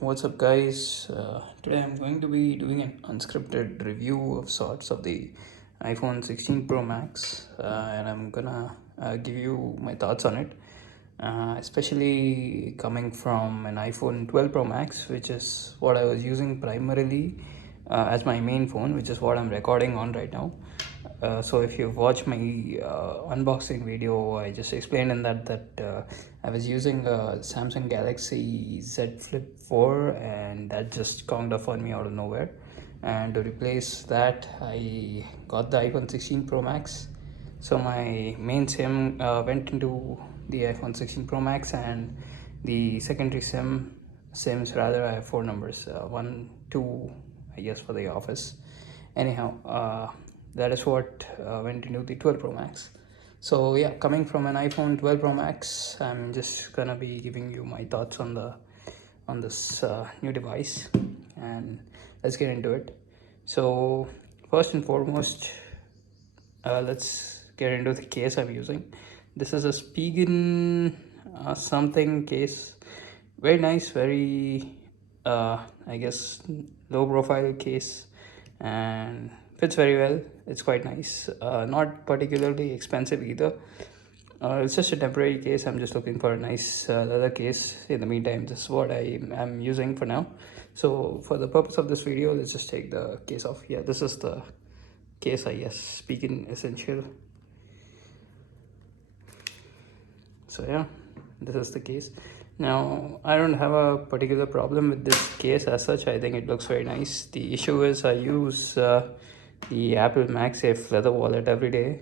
What's up, guys? Today I'm going to be doing an unscripted review of sorts of the iPhone 16 Pro Max, and I'm gonna give you my thoughts on it, especially coming from an iPhone 12 Pro Max, which is what I was using primarily as my main phone, which is what I'm recording on right now. So if you've watched my unboxing video, I just explained in that I was using a Samsung Galaxy Z Flip 4, and that just conked off on me out of nowhere. And to replace that, I got the iPhone 16 Pro Max. So my main SIM went into the iPhone 16 Pro Max, and the secondary SIMs rather, I have four numbers, one, two, I guess, for the office. Anyhow, that is what went into the 12 Pro Max. So yeah, coming from an iPhone 12 Pro Max, I'm just gonna be giving you my thoughts on this new device, and let's get into it. So first and foremost, let's get into the case I'm using. This is a Spigen something case. Very nice, very I guess low profile case, and fits very well. It's quite nice. Not particularly expensive either. It's just a temporary case. I'm just looking for a nice leather case. In the meantime, this is what I am using for now. So for the purpose of this video, let's just take the case off. Yeah, this is the case, I guess, speaking essential. So yeah, this is the case. Now I don't have a particular problem with this case as such. I think it looks very nice. The issue is I use the Apple MagSafe leather wallet every day.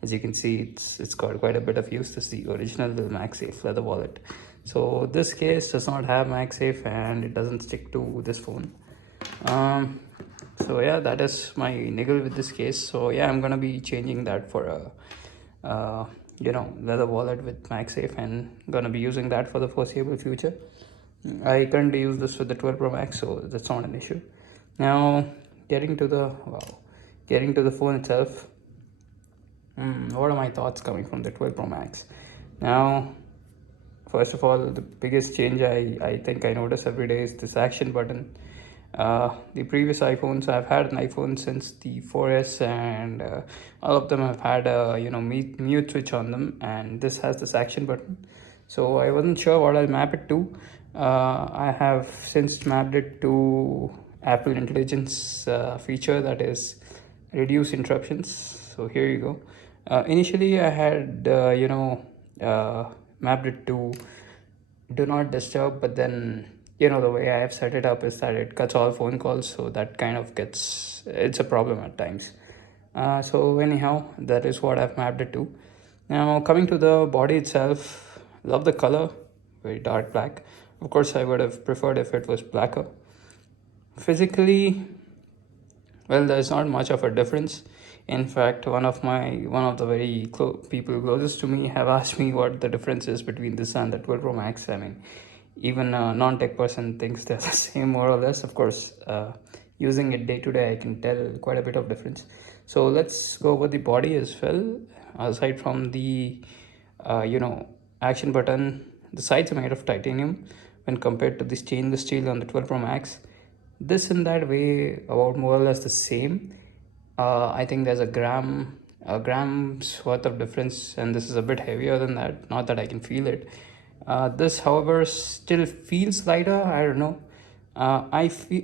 As you can see, it's got quite a bit of use. This is the original MagSafe leather wallet. So this case does not have MagSafe, and it doesn't stick to this phone. So yeah, that is my niggle with this case. So yeah, I'm gonna be changing that for a leather wallet with MagSafe, and gonna be using that for the foreseeable future. I currently use this with the 12 Pro Max, so that's not an issue. Now getting to the phone itself. What are my thoughts coming from the 12 Pro Max? Now, first of all, the biggest change I think I notice every day is this action button. The previous iPhones, I've had an iPhone since the 4S, and all of them have had a mute switch on them, and this has this action button. So I wasn't sure what I'll map it to. I have since mapped it to Apple Intelligence feature, that is reduce interruptions. So here you go. Initially I had mapped it to do not disturb, but then the way I have set it up is that it cuts all phone calls, so that kind of it's a problem at times. So anyhow, that is what I've mapped it to. Now coming to the body itself, love the color, very dark black. Of course I would have preferred if it was blacker. Physically, well, there's not much of a difference. In fact, one of the very people closest to me have asked me what the difference is between this and the 12 Pro Max. I mean, even a non-tech person thinks they're the same, more or less. Of course, using it day to day, I can tell quite a bit of difference. So let's go over the body as well. Aside from the action button, the sides are made of titanium when compared to the stainless steel on the 12 Pro Max. This in that way about more or less the same. I think there's a gram's worth of difference, and this is a bit heavier than that. Not that I can feel it. This, however, still feels lighter. I don't know.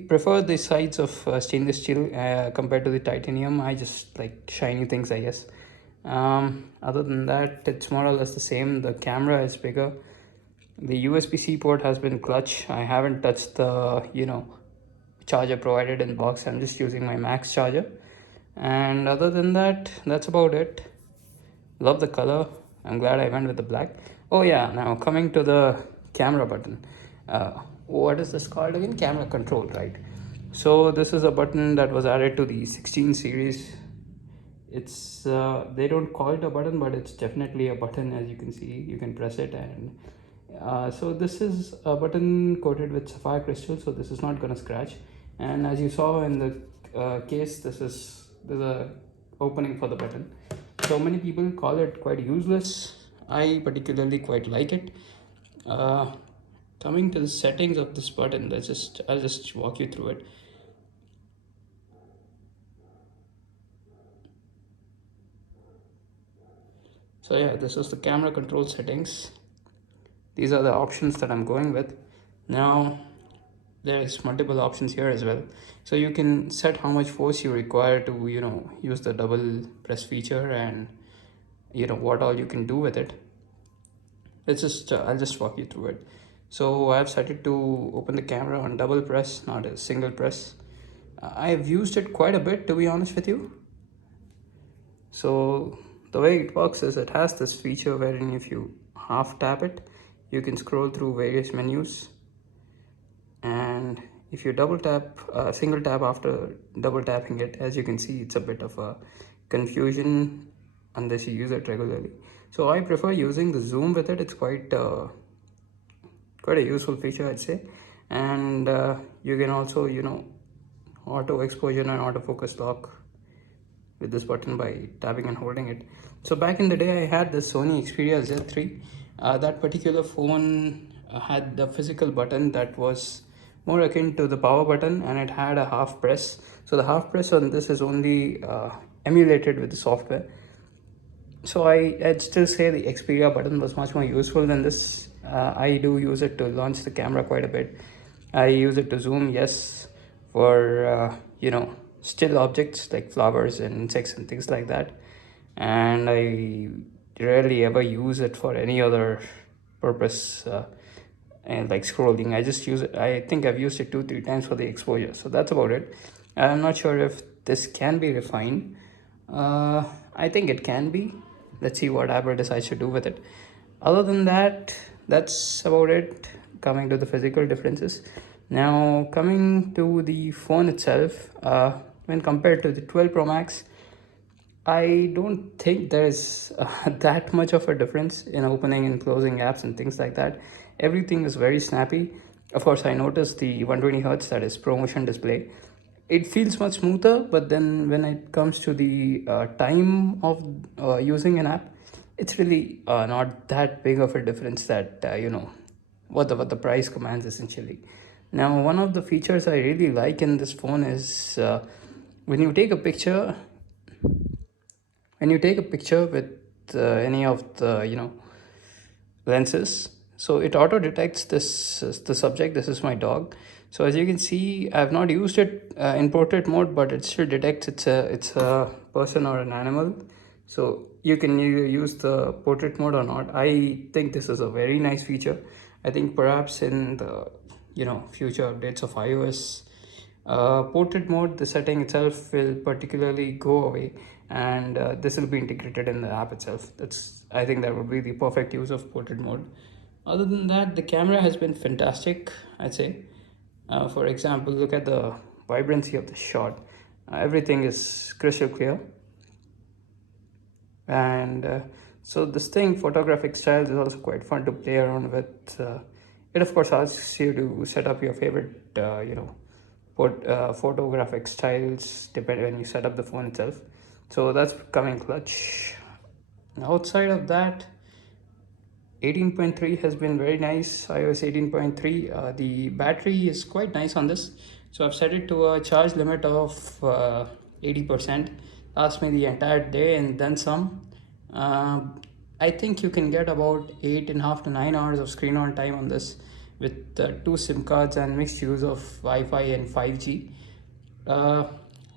Prefer the sides of stainless steel compared to the titanium. I just like shiny things, I guess. Other than that, it's more or less the same. The camera is bigger. The USB-C port has been clutch. I haven't touched the charger provided in box. I'm just using my Max charger, and other than that, that's about it. Love the color. I'm glad I went with the black. Oh yeah, now coming to the camera button. What is this called again? Camera control, right? So this is a button that was added to the 16 series. It's they don't call it a button, but it's definitely a button. As you can see, you can press it, and so this is a button coated with sapphire crystal, so this is not gonna scratch. And as you saw in the case, there's a opening for the button. So many people call it quite useless. I particularly quite like it. coming to the settings of this button, I'll just walk you through it. So yeah, this is the camera control settings. These are the options that I'm going with. Now there's multiple options here as well. So you can set how much force you require to, use the double press feature, and what all you can do with it. I'll just walk you through it. So I've set it to open the camera on double press, not a single press. I've used it quite a bit, to be honest with you. So the way it works is it has this feature wherein if you half tap it, you can scroll through various menus. And if you single tap after double tapping it, as you can see, it's a bit of a confusion unless you use it regularly. So I prefer using the zoom with it. It's quite a useful feature, I'd say. And you can also, auto exposure and autofocus lock with this button by tapping and holding it. So back in the day, I had the Sony Xperia Z3. That particular phone had the physical button that was more akin to the power button, and it had a half press. So the half press on this is only emulated with the software. So I'd still say the Xperia button was much more useful than this. I do use it to launch the camera quite a bit. I use it to zoom, yes, for still objects like flowers and insects and things like that. And I rarely ever use it for any other purpose, and like scrolling. I just use it. I think I've used it 2-3 times for the exposure. So that's about it. I'm not sure if this can be refined. I think it can be. Let's see what Apple decides to do with it. Other than that, that's about it. Coming to the physical differences. Now, coming to the phone itself, when compared to the 12 Pro Max, I don't think there's that much of a difference in opening and closing apps and things like that. Everything is very snappy. Of course, I noticed the 120 hertz, that is ProMotion display. It feels much smoother, but then when it comes to the time of using an app, it's really not that big of a difference that what the price commands essentially. Now, one of the features I really like in this phone is when you take a picture with any of the lenses, so it auto detects the subject. This is my dog. So as you can see, I've not used it in portrait mode, but it still detects it's a person or an animal. So you can either use the portrait mode or not. I think this is a very nice feature. I think perhaps in the future updates of iOS, portrait mode, the setting itself will particularly go away, and this will be integrated in the app itself. I think that would be the perfect use of portrait mode. Other than that, the camera has been fantastic, I'd say. For example, look at the vibrancy of the shot. Everything is crystal clear. And so this thing, photographic styles, is also quite fun to play around with. It of course asks you to set up your favorite photographic styles depending when you set up the phone itself. So that's coming clutch. Outside of that, 18.3 has been very nice. iOS 18.3, the battery is quite nice on this. So I've set it to a charge limit of 80%. Lasts me the entire day and then some. I think you can get about 8.5 to 9 hours of screen on time on this with 2 SIM cards and mixed use of Wi-Fi and 5G.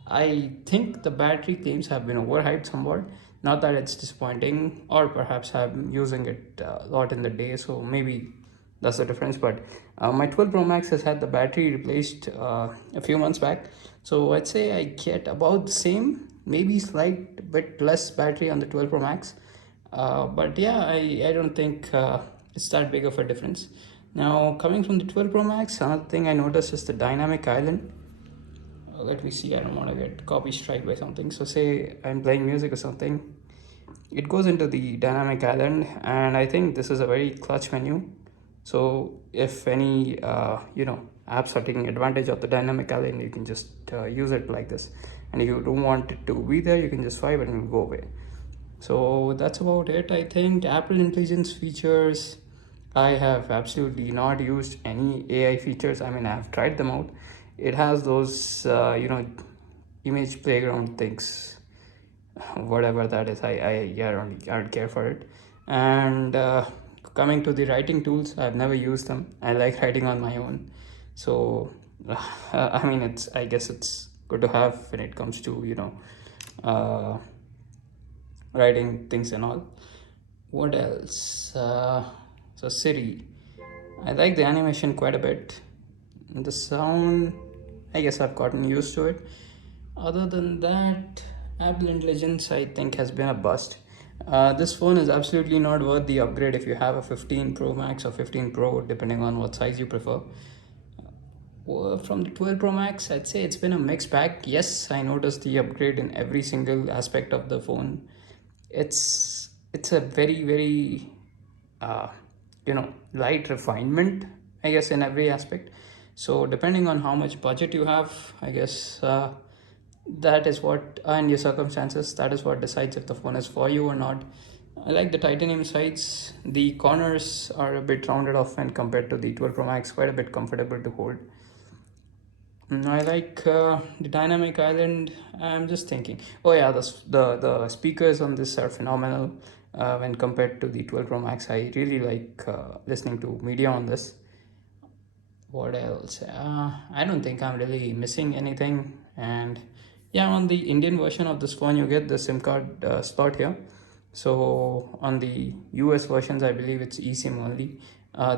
I think the battery claims have been overhyped somewhat. Not that it's disappointing, or perhaps I'm using it a lot in the day, so maybe that's the difference. But my 12 Pro Max has had the battery replaced a few months back, so I'd say I get about the same, maybe slight bit less battery on the 12 Pro Max. But yeah, I don't think it's that big of a difference. Now, coming from the 12 Pro Max, another thing I noticed is the dynamic island. Let me see, I don't want to get copy strike by something. So say I'm playing music or something, it goes into the dynamic island, and I think this is a very clutch menu. So if any apps are taking advantage of the dynamic island, you can just use it like this, and if you don't want it to be there, you can just swipe and it will go away. So that's about it. I think Apple Intelligence features I have absolutely not used any AI features. I mean, I've tried them out. It has those, image playground things, whatever that is. I don't care for it. And coming to the writing tools, I've never used them. I like writing on my own. So, I mean, I guess it's good to have when it comes to, uh, writing things and all. What else? So Siri, I like the animation quite a bit. The sound, I guess I've gotten used to it. Other than that, Apple Intelligence I think has been a bust. This phone is absolutely not worth the upgrade if you have a 15 Pro Max or 15 Pro, depending on what size you prefer. Well, from the 12 Pro Max, I'd say it's been a mixed bag. Yes, I noticed the upgrade in every single aspect of the phone. It's a very uh, light refinement, I guess, in every aspect. So depending on how much budget you have, I guess that is what, and your circumstances, that is what decides if the phone is for you or not. I like the titanium sides. The corners are a bit rounded off when compared to the 12 Pro Max, quite a bit comfortable to hold. I like the dynamic island. I'm just thinking. Oh yeah, the speakers on this are phenomenal when compared to the 12 Pro Max. I really like listening to media on this. What else? I don't think I'm really missing anything. And yeah, on the Indian version of this phone, you get the SIM card slot here. So on the US versions, I believe it's eSIM only.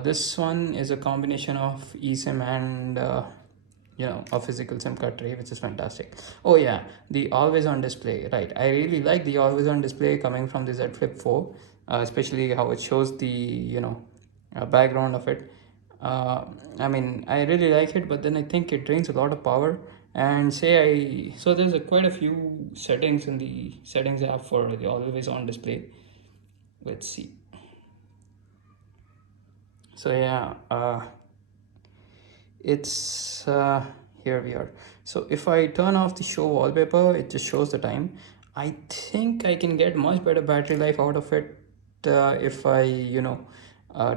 This one is a combination of eSIM and a physical SIM card tray, which is fantastic. Oh yeah, the always on display. Right, I really like the always on display coming from the Z Flip 4, especially how it shows the background of it. I mean, I really like it, but then I think it drains a lot of power. And so there's quite a few settings in the settings app for the always on display. Let's see. So yeah, it's here we are. So if I turn off the show wallpaper, it just shows the time. I think I can get much better battery life out of it if I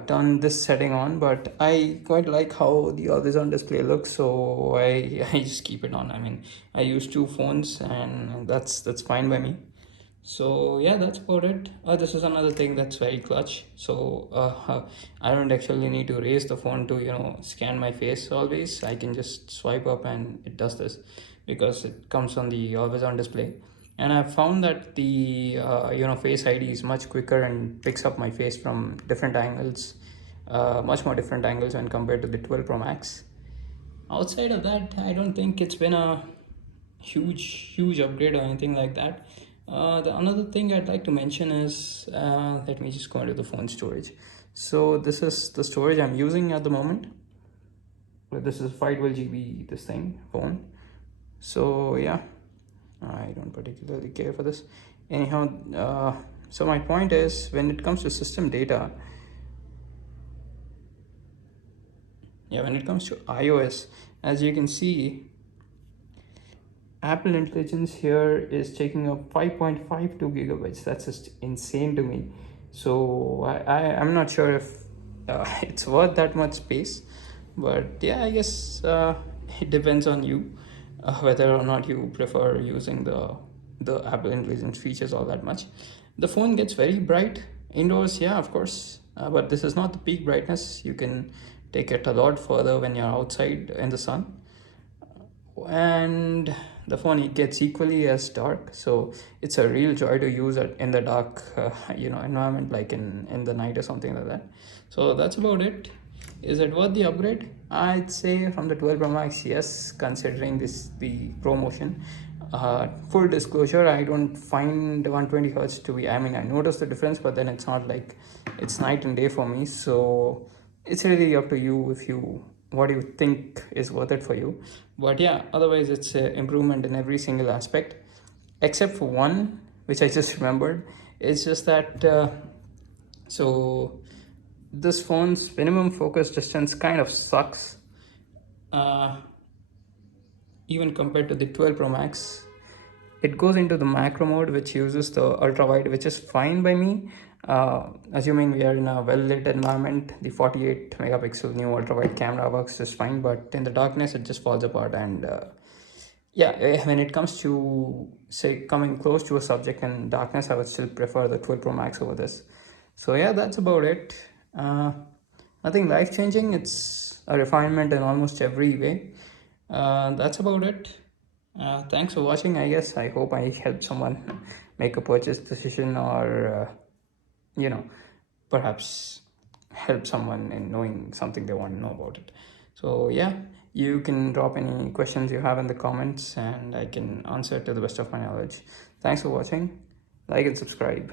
turn this setting on, but I quite like how the always on display looks, so I just keep it on. I mean, I use two phones and that's fine by me. So yeah, that's about it. This is another thing that's very clutch. So I don't actually need to raise the phone to scan my face always. I can just swipe up and it does this because it comes on the always on display. And I've found that the Face ID is much quicker and picks up my face from different angles, much more different angles when compared to the 12 Pro Max. Outside of that, I don't think it's been a huge upgrade or anything like that. The another thing I'd like to mention is let me just go into the phone storage. So this is the storage I'm using at the moment. This is 512 GB this thing phone. So yeah, I don't particularly care for this. Anyhow, so my point is, when it comes to system data, when it comes to iOS, as you can see, Apple Intelligence here is taking up 5.52 gigabytes. That's just insane to me. So I'm not sure if it's worth that much space, but yeah, I guess it depends on you whether or not you prefer using the Apple Intelligence features all that much. The phone gets very bright indoors, yeah, of course, but this is not the peak brightness. You can take it a lot further when you're outside in the sun, and the phone it gets equally as dark, so it's a real joy to use it in the dark environment, like in the night or something like that. So that's about it. Is it worth the upgrade? I'd say from the 12 Pro Max, yes, considering the promotion. Full disclosure, I don't find 120 hertz to be, I mean, I notice the difference, but then it's not like it's night and day for me. So it's really up to you if you what you think is worth it for you. But yeah, otherwise it's an improvement in every single aspect except for one, which I just remembered. It's just that so this phone's minimum focus distance kind of sucks, uh, even compared to the 12 Pro Max. It goes into the macro mode, which uses the ultra wide, which is fine by me. Assuming we are in a well lit environment, the 48 megapixel new ultra wide camera works just fine, but in the darkness, it just falls apart. And yeah, when it comes to say coming close to a subject in darkness, I would still prefer the 12 Pro Max over this. So yeah, that's about it. uh, Nothing life changing, it's a refinement in almost every way. That's about it. Thanks for watching. I guess I hope I helped someone make a purchase decision, or you know perhaps help someone in knowing something they want to know about it. So yeah, you can drop any questions you have in the comments and I can answer to the best of my knowledge. Thanks for watching. Like and subscribe.